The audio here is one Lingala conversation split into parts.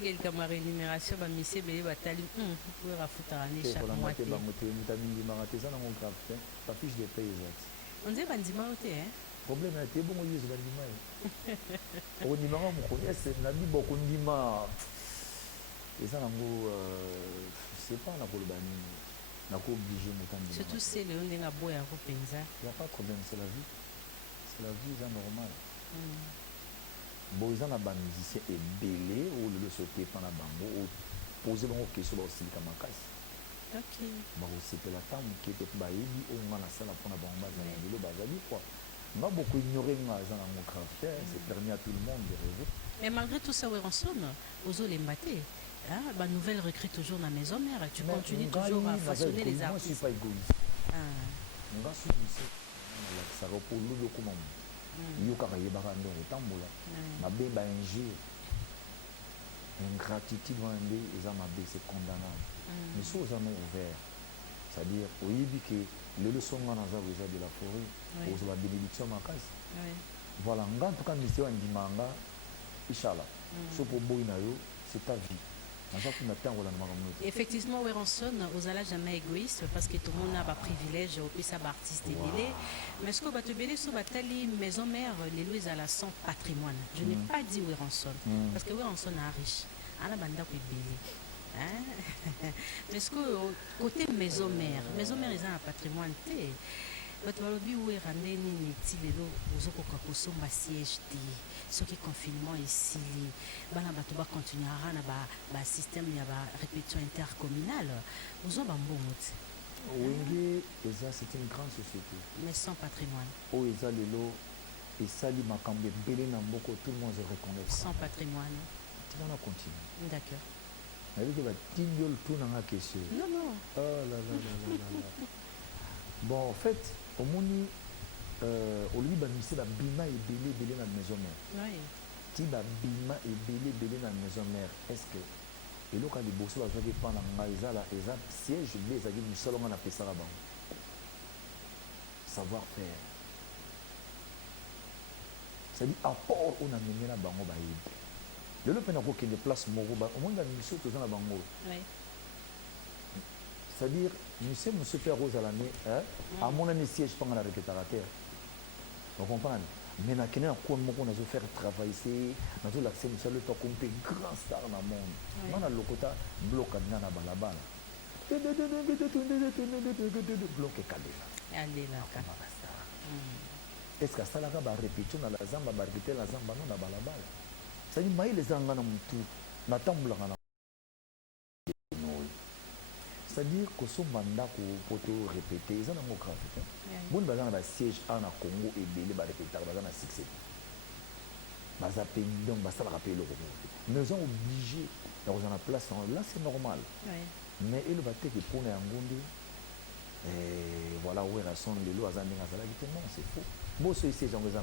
quel camarade rémunération ba monsieur belé batali pour rafuta année chaque mois. Ta fiche de paye exact. On dit bandima oté hein. Problème là t'es bon use bandima. Au numéro mon connaît na bi boko ndima. Et ça nango je sais pas na kolbani. Na ko obligé mon temps. Surtout c'est le on nga boya ko penza. Il y a pas de problème, c'est la vie. C'est la vie, c'est normal. Bon, ils ont un musicien et belé ou le sauter pendant la bango ou poser une question aussi comme un casse. Ok. Bon, c'était la femme qui était baïbi ou on a ça la fond à bango dans le vélo bazali quoi. On a beaucoup ignoré dans mon caractère, c'est permis à tout le monde de rêver. Mais malgré tout ça, Werenson, aux les mbatés, bah nouvelle recrue toujours dans la maison mère, tu continues toujours à façonner les artistes. Moi, je ne suis pas égoïste. Moi, je suis ça repose le document. Il y a un injure, ingratitude, c'est condamnable. Mais si vous en avez ouvert, c'est-à-dire, oui, que les leçons de la forêt, vous avez la bénédiction de ma case. Voilà, en tout cas, mission en manga, Inch'Allah. Ce pour Boinayo, c'est ta vie. Effectivement, Werenson, aux allez jamais égoïste parce que tout le monde a un privilège au plus artiste belé. Mais ce que tu belé sur Batali maison mère, les louis à la sans patrimoine. Je n'ai pas dit Werenson parce que Werenson est riche. À la bande qui belé. Mais ce que côté maison mère, ils ont un patrimoine. Bato balobi où erande nini ti lelo ozokoka kosomba siège te soki confinement esili bana bato bakontinuera na ba système ya ba répétition intercommunale ozo bambongo ti Wenge eza c'est une grande société mais sans patrimoine o eza lelo esali makambo ebele na mboko tout le monde se reconnaît sans patrimoine tu vas continuer d'accord avec la tignol tout na question non oh là là bon en fait au moni au lieu de la bima et belé dans la maison mère oui ti ba bima et belé dans la maison mère est-ce que et là quand les bossos va faire pendant maïsa là et ça siège les a dit nous seulement on a fait ça là-bas savoir faire c'est dit apport on a mené la bango ba yi le pena ko des places moro ba au monde dans mission tout dans la bango oui c'est-à-dire monsieur fait rose à l'année à mon année siège pendant la répétateur vous comprenez mais na kene ko mo ko na zo faire travailler na zo l'accès monsieur le temps qu'on peut grand star dans le monde on a le quota bloc na balabala bloc kadela allez là est-ce que ça là ba répétition na la zamba ba répéter la zamba non na balabala ça dit mai les zanga na mutu na tambula na c'est-à-dire que ce mandat pour répéter, ils ont un mot grave. Bon, ils ont un siège en Congo et ils ont répété, ils ont un succès. Ils ont rappelé le Congo. Mais ils ont obligé dans une place, là c'est normal. Mais ils vont être pour les Angondi. Et voilà où ils sont les lois à non, c'est faux. Moi, c'est ici, j'en ai un.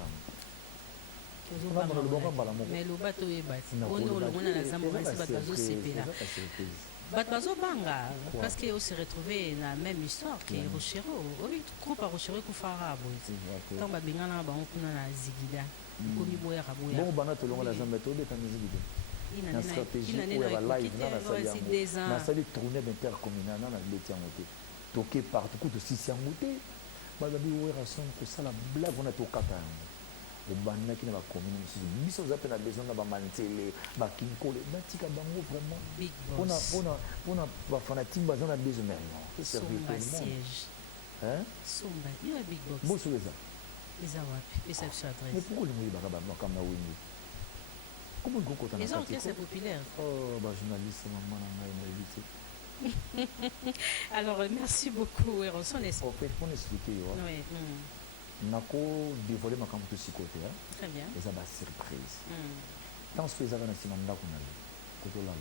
Mais le bateau est bâti. On a la Zamboura, c'est bateau CP là. Bateau Banga, parce qu'ils se retrouvé dans la même histoire que Rochero. Oui, groupe à Rochero Koufara. Tant que Bingana, on a la Zigida. Comme il boit à Boya. Bon, on a tout le monde la jambe de Zigida. Il y a une stratégie pour la live dans la salle de tournée intercommunale dans la Létiamoté. Toqué partout, coup de 6 ans. Bagabi Ouerason, pour ça la blague, on a tout Qatar. Au banna qui n'a pas commis, nous sommes à peine à besoin de mantele, bakinko, batika bango vraiment. Big boss. On a fanatique, on a besoin de siège. Hein? Somba, il y a big boss. Bon, c'est ça. Les Awapi, les chefs adresse. Mais pourquoi les mouillés barabas comme la Winnie? Comment ils ont les autres, c'est populaire. Oh, bah, journaliste, maman, alors, merci beaucoup, Werenson. En fait, pour expliquer, oui. Nako dévoilé ma campagne de côté très bien et ça va surprise tant que ça va dans ce mandat qu'on a côté là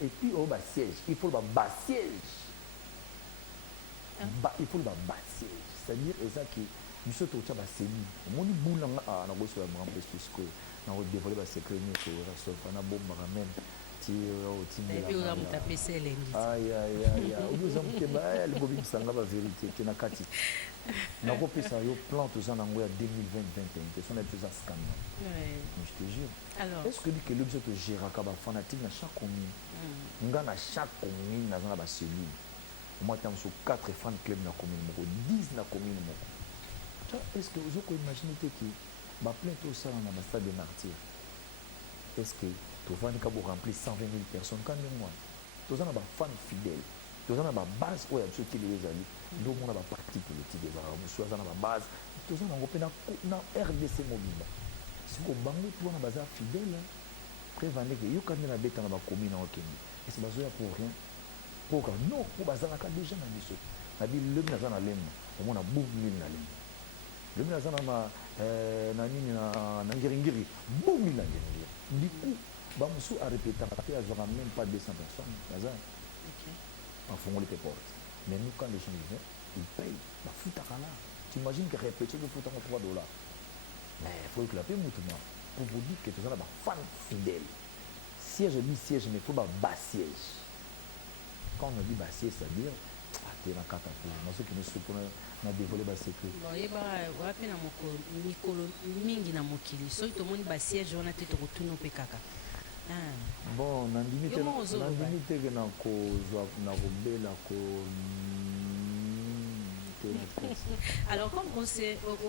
et puis au bas siège il faut le bas siège il faut le bas siège c'est-à-dire ça qui nous sommes au tchaba c'est nous mon boule na go sur un peu plus que na go dévoiler ba secret ni ko restaurant na bomba même et puis on a tapé c'est l'ennemi aïe aïe aïe on nous a mis la vérité qui n'a qu'à nakopesa yo plan toza nango ya 2020-2021 te sona toza scandale. Mais je te jure. Alors, est-ce que que biso togéraka bafanatique na chaque commune nga na chaque commune naza na bacellule omwa ta mosu 4 fan club na commune moko 10 na commune moko. Est-ce que ozokoimagine te ke baplainte osala na bastade de martyr est-ce que tovandi ka boremplir 120 000 personnes quand même wana toza na bafan fidèle toza na babase oyo ya biso telelo ezali nde omona baparti politique ezalaka mosu aza na babase toza nango mpe na rdc mobimba siko bango mpe wana baza fidèle prévandeke yoka nde nabeta na bacommune na okende ese bazoya pour rien poka non po bazalaka déjà na biso nabi lebi naza na lemba omona boum mille na lemba lebi naza na nini na ngiringiri boum mille na ngiringiri du coup bamosu arépétaka te azwaka même pas 200 personnes baza afongoli te porte mais nous quand les gens viennent ils payent bafutaka là t'imagines que répétition de futaka $3 mais il faut que la paix moutuma pour vous dire que tu as des fans fidèles siège dit siège mais il faut bas siège quand on dit bas siège c'est-à-dire tu es dans carte pour moi ceux qui nous soupçonnent na dévoiler bas secret bon yeba wapi na moko mikolo mingi na mokili so to moni bas siège on a te retourner pe kaka bon na limite que na ko na robela ko alors comme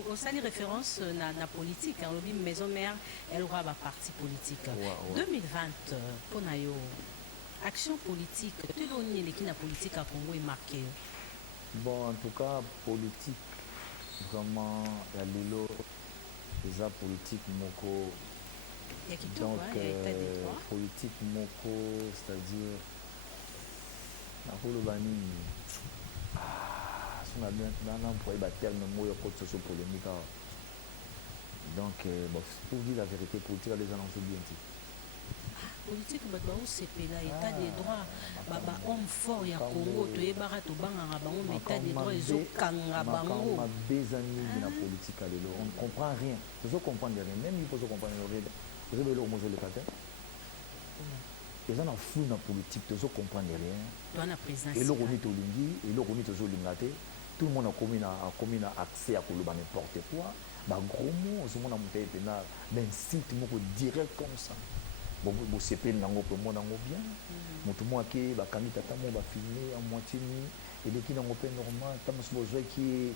on sali référence na politique hein, le maison mère elle aura ba parti politique 2020 pour na yo action politique tu donnes les qui na politique à Congo est marqué bon en tout cas politique vraiment la lelo les politique moko donc politique moko c'est-à-dire na koloba nini on a bien employé le terme moyo socio-polémique donc bon, pour dire la vérité politique les annonces bien politique bato baosepela état des droits bahomme fort ya Congo toyebaka tobangaka bango mais état des droits ezokanga bango mabeza mingi na politique lelo on ne comprend rien tozocomprendre rien même il faut comprendre ozobela omozoleka te eza na flou na politique tozocomprendre rien eloko nini tolingi eloko nini tozolinga te tout le monde a commis na accès à koloba n'importe quoi gros mots ozomona moto ye mpena d'insulte moko direct comme ça bosepeli nango mpe mo nango bien moto mo ake bakangi tata mo bafilme à moitié nuit eleki nango mpe normal ta mosu bozwaki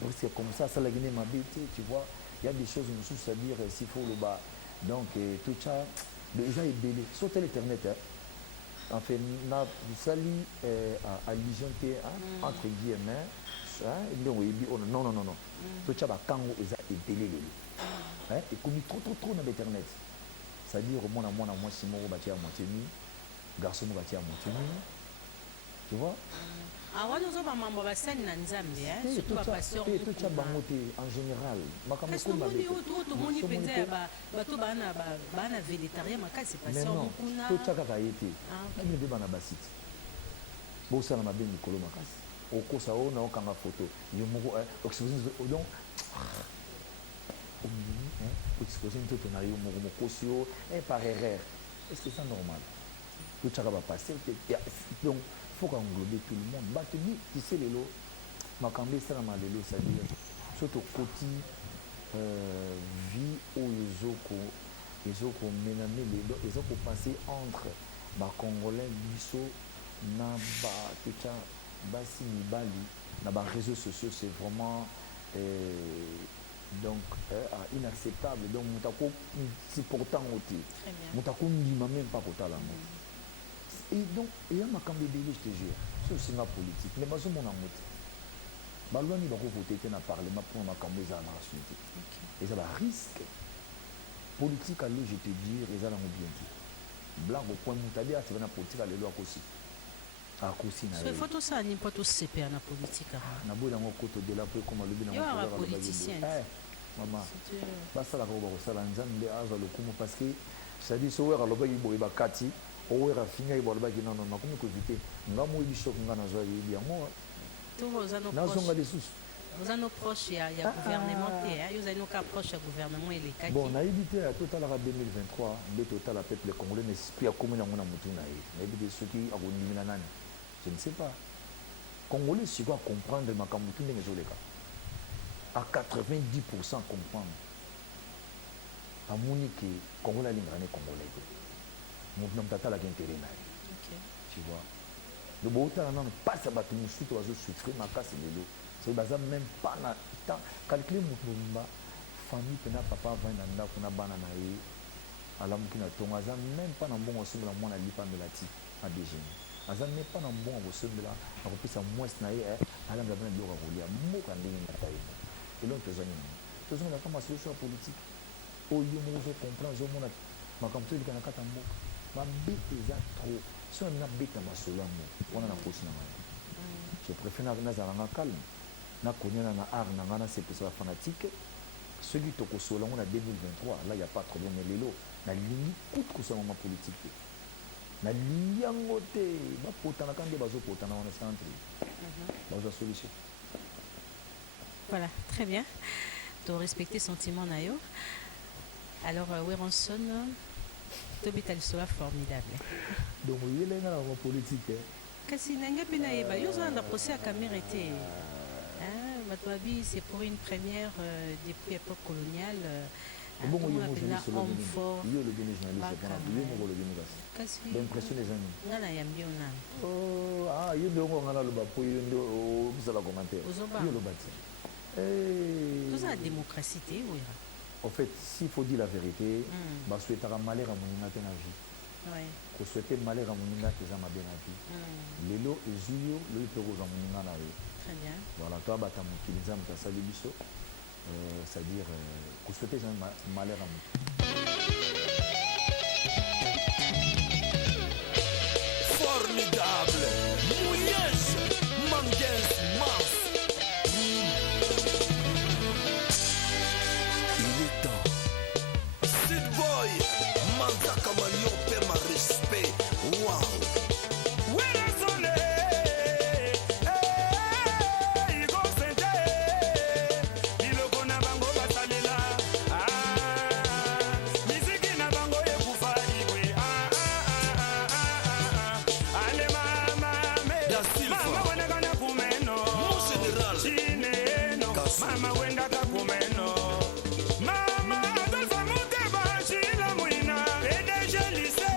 brusque comme ça asalaki ne mabe te tu vois il y a des choses mosusu à dire s'il faut loba donc tout ça eza ebele sauter l'internet enfin na sali allusion te entre guillemets ndongo yebi ono non tout ça bakango eza ebele lelo ekomi trop na internet c'est-à-dire mwana mwasi moko batia moitié nuit garçon moko batia moitié nuit tu vois wana ozoba mambo basali na nzambe surtout bapasteur tout ça bango te en général makambo komoni oyo tomoni mpenza ya bato bana végétarien makasi pasteur mokuna tout ça kaka ye te kamine mpe bana basite bosala mabe mikolo makasi okosa oyo na okanga photo yo moko donc exposé nzoto na yo moko mokosi yo par erreur est-ce que c'est normal tout ça va passer donc faut qu'englober tout le monde bato ni tu sais lelo makambo esalama lelo c'est-à-dire so tokoti vie oyo ezokomename lelo ezokopasse entre bacongolais biso na batuta basi mibali na baréseaux sociaux c'est vraiment donc inacceptable donc moto akosupportant ngo te moto akondima même pas kotala ngo et donc eya makambo ebele je te jure so osinga politique mais bazomona ngo te balwani bakovote te na parlement mpona makambo ezala na rasuni te eza barisque politique alo je te dire eza nango bien te blanc okoin moto abi aseba na politique alelo akosi na il faut tout ça ni pas tout CPA na politique na boy nango koto de la po comme alobi na politicien mama basala ko bakosala nzambe azwa lokumu parce que c'est-à-dire so wera lobaki boye bakati owera finga ibo lobaki non nakomi kovite nga moyebi shok nga nazwa yebi yango nazonga lisusu oza no proche ya gouvernement te yo ozali no ka proche ya gouvernement elekaki bon nayebi te totalaka 2023 nde totala peuple congolais na esprit akomi nango na motu na ye nayebi te soki akondimina nani je ne sais pas congolais siko acomprendre makambo tu ndenge ezoleka à 90% comprendre. À Monique, Congolais l'ingrédient congolais. Mon nom tata la intérêt là. Tu vois. Le beau temps non pas ça va tout suite oiseau souffrir ma casse de l'eau. C'est bazar même pas na temps calculer mon famille pena papa va na kuna bana na ye. Alamu kina tonga za même pas na bon osumba mwana lipa melati a déjeuner. Aza même pas na bon osumba la akopisa moins na ye ala ngabana biloko kolia moka ndenge na taille. Et donc tozoni na kama solution politique. Oyo mo zo comprendre zo mona makamto likana kata mboka. Ma bête eza trop. Si on a bête à ma solamo, on a la course na maya. Je préfère na zalanga calme. Na konya na art na ngana c'est pour ça fanatique. Ceux qui toko solamo na 2023, là il y a pas de problème mais lelo na lingi coûte ko sama politique. Na lingi ngote ba potana kande bazo potana on centre. Bazo solution. Voilà, très bien. De respecter sentiment nayo. Alors Weronson Tobita soit formidable. Donc il y a la politique. Kasi nanga pena yeba yo zo na procès à caméra était. Matwabi c'est pour une première depuis l'époque coloniale. Bon il y a homme fort. Il y a le journaliste il y a le journaliste. Kasi l'impression des amis. Ngana yambio na. Oh il y a de ngana lo ba po il y a bisa la commentaire. Il y a le bâti. Tout ça démocratie oui. En fait, s'il faut dire la vérité, je souhaite malheur à mon inate na vie. Je souhaite malheur à mon inate à ma bien vie. Lelo et Zuyo, le pero à mon inate na vie. Très bien. Voilà, toi, bata mon kilizam ta salibiso, c'est-à-dire que je souhaite malheur à mon. Formidable, mouillage, manguez, mince. Mama, Adolphe Muteba, Chila Mouina, PDG lycée.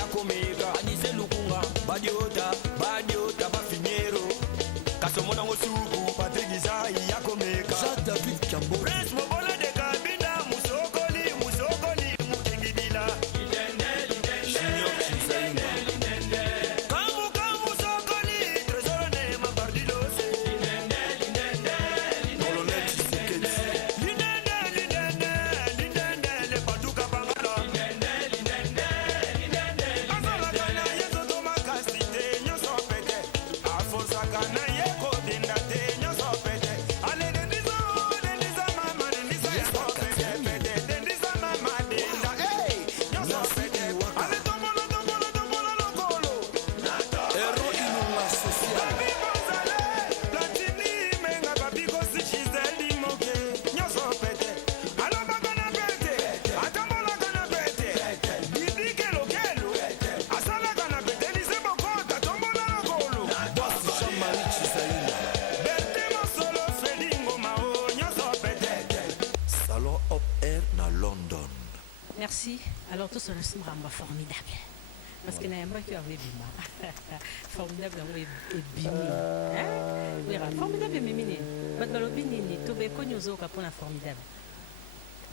yakomeka anise lukunga badiota bafiniero kasomona ngosuku patrick yakomeka Jean David Kambo Prince Mobola de Kabinda musokoli mukingibila Merci. Alors, tout ce reste formidable. Parce que Nayamba qui avait bima. Formidable, oui, bimi. Oui, formidable, mimini. Batbalobi nini, tobeko nyozo kapona formidable.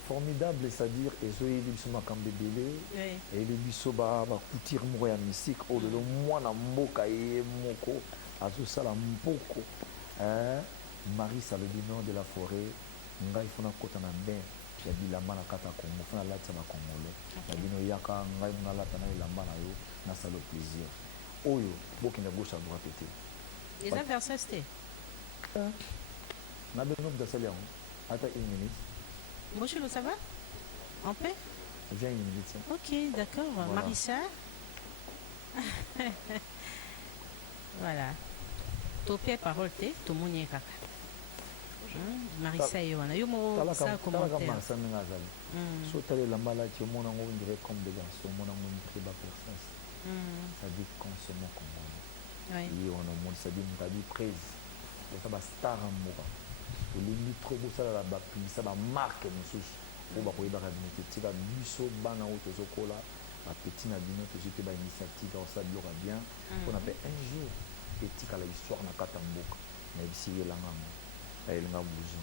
Formidable, c'est-à-dire, ezoye biso makambe belé, et le biso ba coutir moko ya mystique, o lelo mwana mboka ye moko, azosala mpoko. Marie Salodino de la forêt, ngai fona kota na bain. Ya bilamba na kata Congo fana lati na Congolais ya bino yaka ngai na lata na bilamba na yo na salo plaisir oyo boki na gauche à droite était les adversaires c'était na beno de sali yango ata 1 minute Mochilo ça va en paix viens 1 minute ok d'accord voilà. Marissa voilà topie parole te to moni kaka Marissa Yoana, yo mo ça commentaire. So tale la maladie mon on dirait comme des garçons, mon on dirait bas personne. Ça dit consommer comme on. Oui. Et on a mon ça dit m'tadi prise. Ça va star en moi. Et les trop beau ça la ba puis ça va marque monsieur. Pour ba koyeba ka binete tika biso bana auto zokola, ba petit na bino to jeter ba initiative ça bloque bien. On appelle un jour et tika la histoire na katamboka. Mais si la maman elle m'a bougé.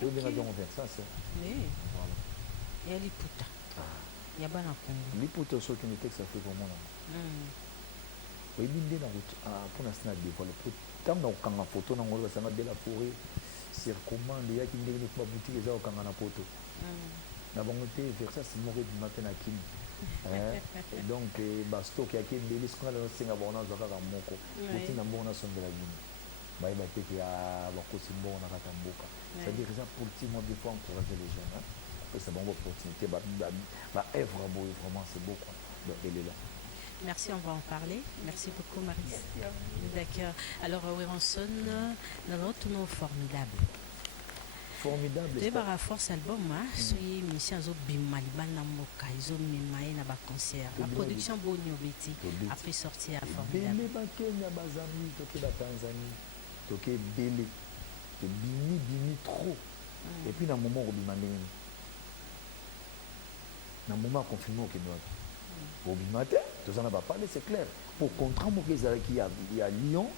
Yo benga donc faire ça c'est. Oui. Voilà. Et elle puta. Il y a bana Congo. Li puta so qui n'était que ça fait comment là. Oui binde na route pour na sina dévoiler pour tam na kanga photo na ngolo ça na de la forêt sur comment il y a qui ndenge ko boutique za kanga na photo. Na bangote faire ça c'est mourir du matin à Kini. Donc basto qui a qui délice quand la singa bona za ka moko. Petit na bona son de la Guinée. Bah il va être qu'il y a beaucoup de bon à Katamboka. C'est-à-dire que ça pour le monde des fois encourager les jeunes. Après c'est bonne opportunité. Bah œuvre vraiment c'est beau quoi. Donc elle est là. Merci, on va en parler. Merci beaucoup Marie. D'accord. Alors Wironson, nous avons tout nos formidable. Formidable. Tu as force album, soyez mission zo bimaliban na moka, izo mimaye na ba concert. La production bonio beti après sortir à formidable. Bele ba Kenya bazami, toke ba Tanzanie. Toke belé, te bini trop. Et puis dans le moment où dans le moment confirmé au Kenya, au Bimate, tout en a pas parlé, c'est clair. Pour contrat moi il y a Lyon,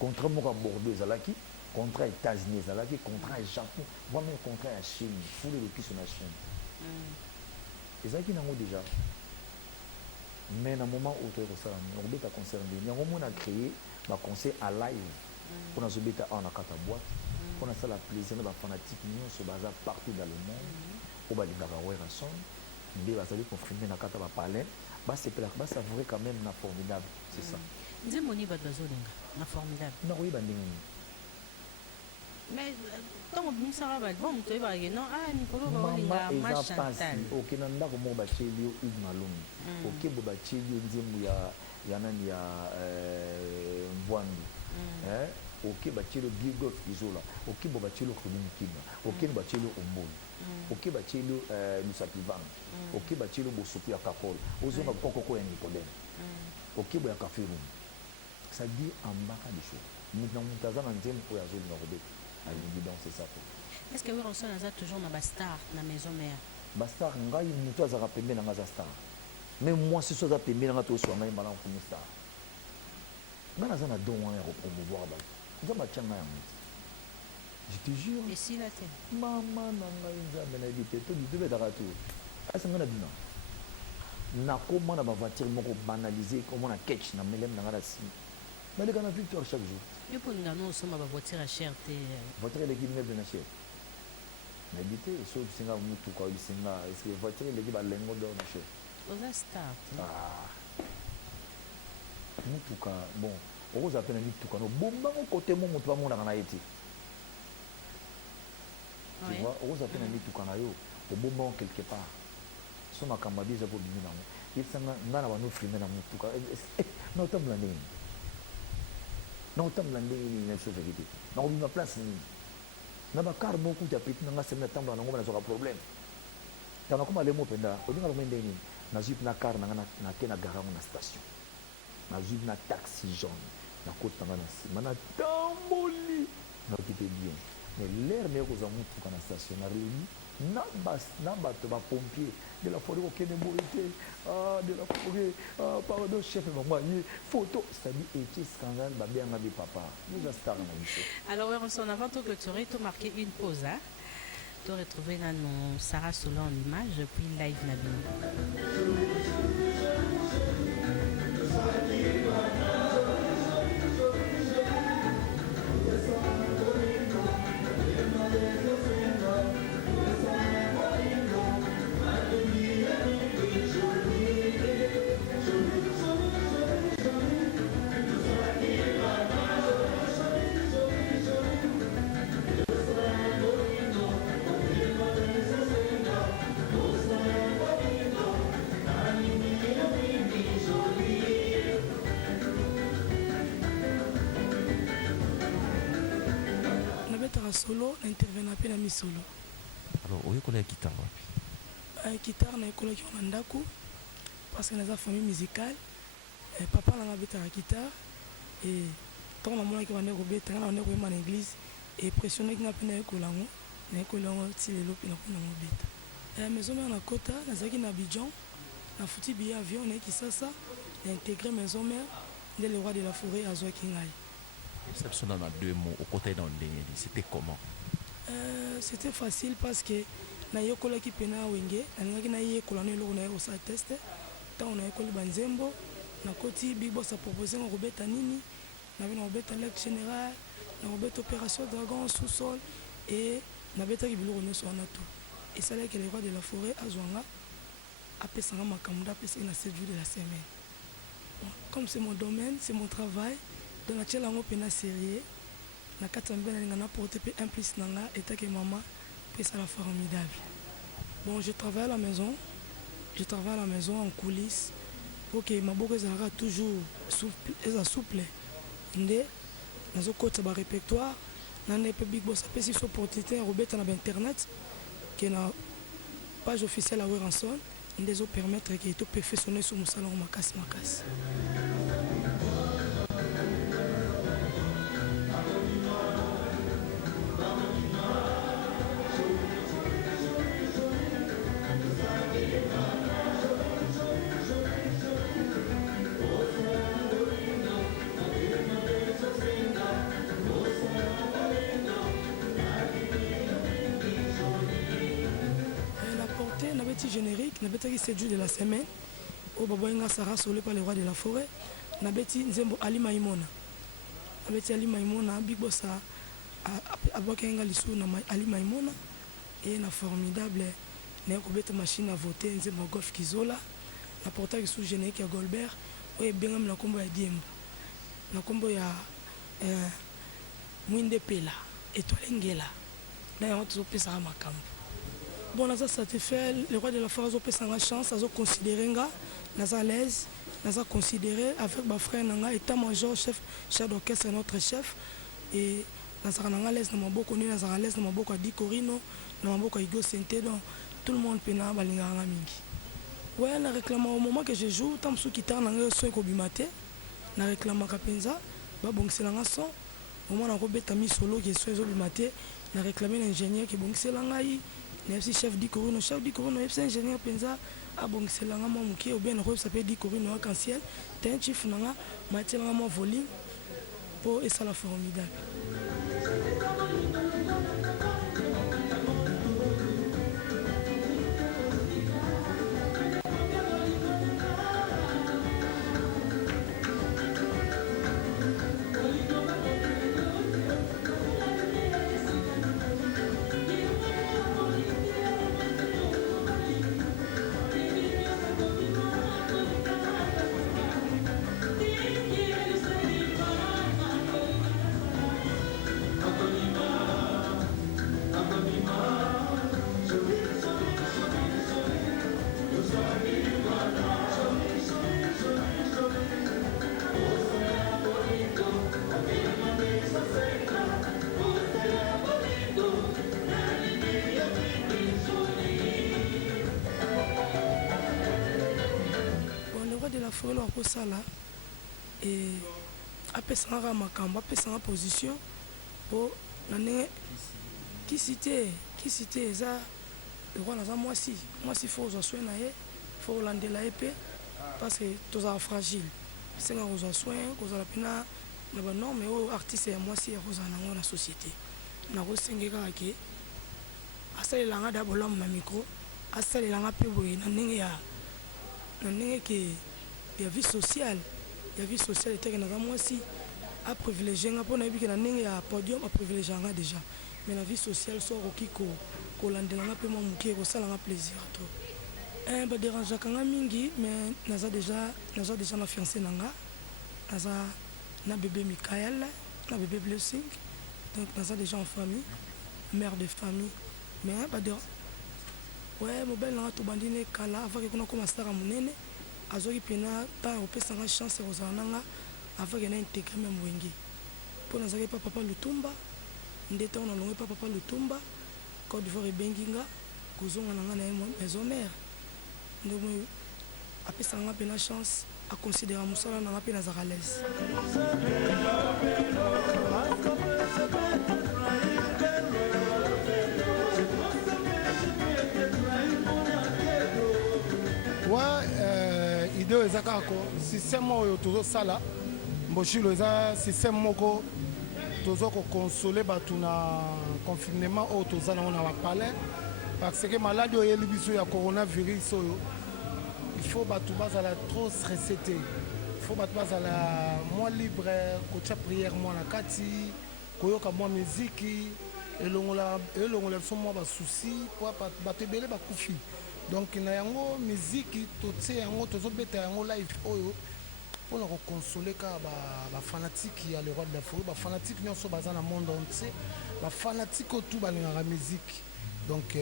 contrat moi à Bordeaux Zalaki, contrat États-Unis Zalaki, contrat Japon, voire même contrat à Chine, foulé le plus sur la Chine. Et ça qui n'a pas déjà. Mais dans le moment où tu es ça, on a concerné, on a créé un concert à live. On a zobeta en akata boîte, on a ça la plaisir de fanatique nous se base partout dans le monde. On va libérer un son, mais va savoir confirmer na kata ba palais, bah c'est là, bah ça vrai quand même na formidable, c'est ça. Nzemoni ba dozolinga, na formidable. Non oui bandingi. Mais tant que ça va bon, tu vas non Nicolas va olinga ma Chantal. OK nanda ko mo ba chelio igmalumi. OK bo ba chelio nzembu ya nani ya Mbwandu. Ok bachelo Bigof Izola, ok bo bachelo Khulimkina, ok bachelo Omboni, ok bachelo Lusapivan, ok bachelo Bosopi ya Kakol, ozonga kokoko ya Nicodème, ok bo ya Kafirum. Ça dit en bas des choses. Maintenant mutazana nzembo ko ya zoli na robet. À l'évidence c'est ça. Est-ce que Wironson a toujours na star na maison mère? Bastar ngai mutu azaka pembe na ngaza star. même moi si ça pembe na to so ngai mbala ko mista ngana za na don wana ko promouvoir ba za ba tchanga ya muti je te jure et si la tête mama na ngai nzambe na bité to du debe dara to asa ngana bina na ko mana ba voiture moko banaliser comme on a catch na melem na ngara si mais les gars victoire chaque jour et pour nous nous sommes ba voiture à cherté voiture l'équipe meuble na cher na bité so singa mutu ko singa est-ce que voiture l'équipe ba lengo do na cher aux start mutuka bon okoza pe na mituka no bomba ko côté mo mutu ba mona kana yeti tu vois okoza pe na mituka na yo obomba quelque part so makamba biza ko bimi nango yetsanga ngana ba no filmer na mutuka na otamla ndeni na otamla ndeni na chauffeur kiti na ko bima place ni na ba car moko ta petit na semna tambla nango na zo ka problème tana kuma lemo penda odinga lo ndeni na zip na car na na ke na garage na station na zip na taxi jaune na kota na sima na tamboli na kite bien mais l'air ne ko za mutuka na station na réuni na bato ba pompier de la forêt aucun boité de la forêt pardon chef maman photo c'est-à-dire et scandale ba bien ngabi papa nous a star na biso. Alors on s'en avant tout clôturer tout marquer une pause hein de retrouver nos Sarah Solo en image puis live na solo intervenant pe na mi solo. Alors oyekola ya guitare wapi? Guitare na école qui on ndako parce que dans famille musicale papa na ngabeta la guitare et tant na mona ki bande ko beta na on ko ma na église et pressionné ki ngapena école ngo na école ngo ti lelo pe na ko ngo beta. Maison mère na kota na zaki na Abidjan na futi bi avion na ki sasa intégré maison mère de le roi de la forêt à Zoakingai. Réception dans 2 mots au côté d'un dernier, c'était comment? C'était facile parce que na yokola ki pena wenge na na yekola no lo na yo sa test tant na yekola banzembo na koti big boss a proposé on robeta nini na bino robeta lec général na robeta opération dragon sous-sol et na beta ki biloko nyoso na tout et ça là que le roi de la forêt azwanga apesanga makamunda apesa na 7 jours de la semaine. Bon, comme c'est mon domaine, c'est mon travail. Dans la tchela ngope na sérieux na katambe na ngana porter pe un plus nanga eta que maman peut ça la formidable. Bon, je travaille à la maison. Je travaille à la maison en coulisses pour que ma boque sera toujours souple. Ndé nazo kota ba répertoire na ne pe big boss apesi so opportunité robeta na internet que na page officielle à Weranson ndé zo permettre que tout peut faire sonner sur mon salon makas. Générique, na beti 7 jours de la semaine au baboyenga Sarah Solo par le roi de la forêt na beti nzembo Ali Maimona na beti Ali Maimona big boss a abokenga lisu na Ali Maimona et na formidable na ko beta machine à voter nzembo golf kizola na portage sous générique ya Golbert o ebengam na kombo ya Diembo na kombo ya Mwinde Pela étoile ngela na yo to pesa makambo. Bon, ça satisfait le roi de la forêt a une chance, à considérer à l'aise, à considérer avec ma frère Nanga, état-major, chef d'orchestre, notre chef, et à l'aise, dans beaucoup connu, à l'aise, dans beaucoup à Dicorino, dans beaucoup à Igo Sente, donc tout le monde peut n'a pas mingi. Ouais, on réclame au moment que je joue, tant que guitare n'a pas son kobimate, on réclame à Kapenza, bah bon c'est l'anga son, au moment où on a mis solo qui est sur kobimate, on réclame l'ingénieur qui bon c'est l'anga aussi chef d'Icorino. Chef d'Icorino, c'est ingénieur penza abongiselanga mwa moke ou bien nakoyebisa mpe d'Icorino arc-en-ciel te un chief nanga matielanga mwa volume mpo esala formidable. forelo akosala apesanga makambo apesanga position po na ndenge kisi te eza roi naza mwasi fo ozwa soin na ye fo olandela ye mpe parce que tozala fragile senga kozwa soin kozala mpe na banorme oyo artiste ya mwasi akozala nango na société nakosenge kaka ke asalelanga da bolamu na micro asalelanga mpe boye na ndenge ke ya vie sociale eteke naza mwasi aprivilégie nga mpo nayebi ke na ndenge ya podium aprivilégie nga déjà mais na vie sociale so akoki kolandelanga mpe mwa moke ekosalanga plaisir trop baderangeaka nga mingi mais naza déjà na fiancé na nga naza na bébé Michael na bébé Blessing donc naza déjà en famille mère de famille mais ouais mobile nanga tobandi ne kala avaki kuna koma stara monene azoki pena ta opesanga chance kozala nanga avaki na intégré même wenge mpo nazalaki pa papa Lutumba nde ntango nalongi pa papa Lutumba Côte d'Ivoire ebengi nga kozonga na nga na ye maison mère nde moi apesanga nga mpena chance aconsidéra mosala nanga mpe nazaka lese idée eza kaka système oyo tozosala mboshilo eza système moko tozo kokonsole bato na confinement oyo toza nango na bapalais parce que maladi oyo eyeli biso ya coronavirus oyo il faut bato bazala trop stressé te il faut bato bazala mwa libre kotia prière mwa na kati koyoka mwa miziki elongola biso mwa basusi po bato ebele bakufi donc na yango miziki totie yango tozobeta yango live oyo mpona kokonsole kaka bafanatike ya le roi de la forêt bafanatike nyonso baza na monde entier bafanatike oyo tu balingaka miziki donc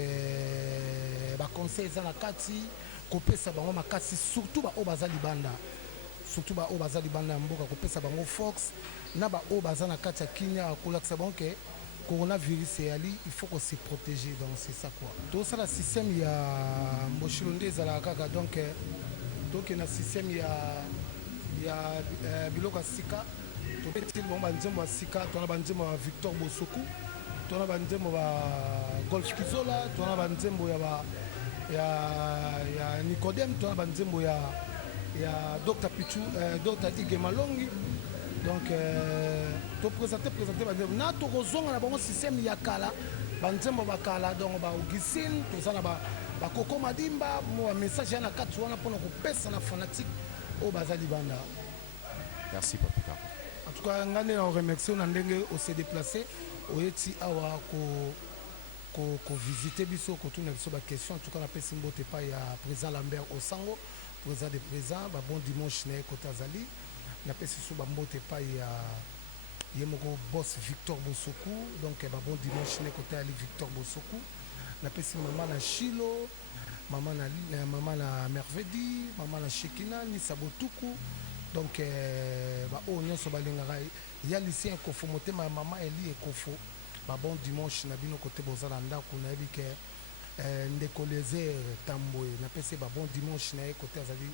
baconseil eza na kati kopesa bango makasi surtout baoyo baza libanda ya mboka kopesa bango fox na baoyo baza na kati ya kinya kolakisa bango ke coronavirus eyali il faut qu'on se protéger donc c'est ça quoi tosala système ya mboshilo nde ezalaka kaka donc tokenda système ya biloko ya sika tobetili bango banzembo ya sika tona banzembo ya Victor Bosoku tona banzembo ba Golf Kizola tona banzembo ya Nicodème tona banzembo ya Dr Pichu Dr Ige Malongi donc toprésente banzembo na tokozonga na bango système ya kala banzembo bakala donc ba Augustine toza na bakoko madimba mo message ya na kati wana mpona kopesa na fanatique oyo baza libanda. Merci Papika. En tout cas nga nde na remercie na ndenge ose déplacé oyeti awa kovisite biso kotuna biso baquestion en tout cas napesi mbote epai ya président Lambert Osango président de présent babon dimanche na ye kote azali napesi so bambote epai ya ye moko boss Victor Bosoku donc babon dimanche na ye kote ali Victor Bosoku napesi mama na Shilo mama na Mervedi mama na Shekina ni Sabotuku donc baoyo nyonso balingaka ya lycée ekofo motema ya mama eli ekofo babon dimanche na bino kote boza na ndako nayebi ke ndeko leser tambwe napesi babon dimanche na ye kote azali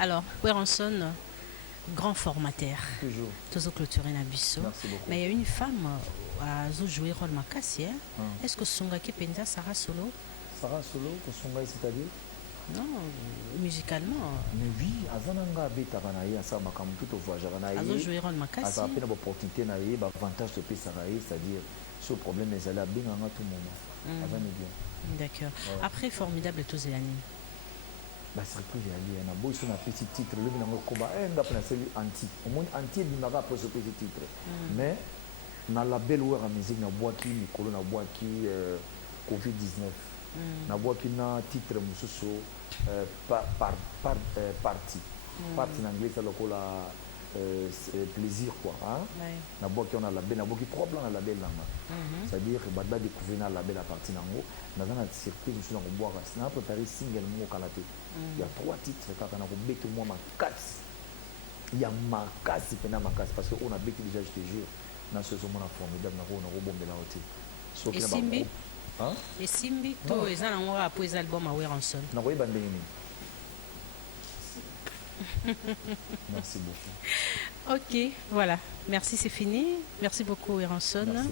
Alors, Werenson, grand formateur. Toujours. Toujours clôturé na biso. Merci beaucoup. Mais il y a une femme a joué rôle makasi. Est-ce que Songa qui pensa Sarah Solo? Sarah Solo, Kosonga, c'est-à-dire? Non, musicalement. Mais oui, azananga betaka na ye asa makambo tout voyagera na Azo ye. joué rôle makasi. Asa pe na opportunité na ye, avantage de pesaka ye, c'est-à-dire ce problème ezali abenganga tout moment. Azani bien. D'accord. Après, formidable tous les années. Bah surprise ya lié na boy sur na petit titre le binango koba ngap na seli anti. Au monde entier binaka après ce petit titre. Mais na label wa musique na boaki mikolo na boaki Covid-19. Na boaki na titre mususu parti en anglais ça lokola plaisir quoi hein na boki on a label na boki trois plans na label langa c'est à dire bada découvrir na label à partir nango na na surprise sur na boire na préparer single mo kalaté il y a 3 titres kaka na ko bete moi makasi il y a makasi pena makasi parce que on a bete déjà je te jure na ce moment formidable na ko bombela hoté so que Simbi hein et Simbi to eza na ngora après album a Werenson na ko ibandenge ni. Merci beaucoup. Ok, voilà. Merci, c'est fini. Merci beaucoup, Werenson. Merci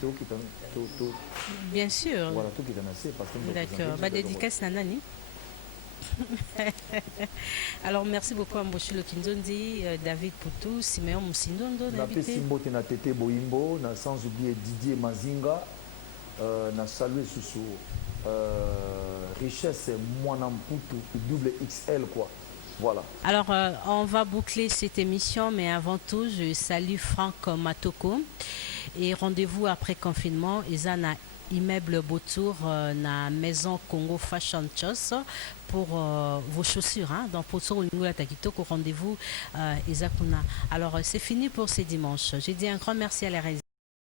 beaucoup. Bien sûr. Voilà, tout qui est assez parce que d'accord. Bah, dédicace Nanani. Alors, merci beaucoup à Mboshilo Kinzondi, David Poutou, Siméon Moussindondo. Napé Simbo na Tété Boimbo, sans oublier Didier Mazinga, na salué Soussou, Richesse Mouanamputu, double XL quoi. Voilà. Alors, on va boucler cette émission, mais avant tout, je salue Franck Matoko. Et rendez-vous après confinement, ils ont un immeuble Beautour, na maison Congo Fashion Choice pour vos chaussures. Hein, dans Potso, rendez-vous, Isakuna. Alors, c'est fini pour ce dimanche. J'ai dit un grand merci à la réalisation.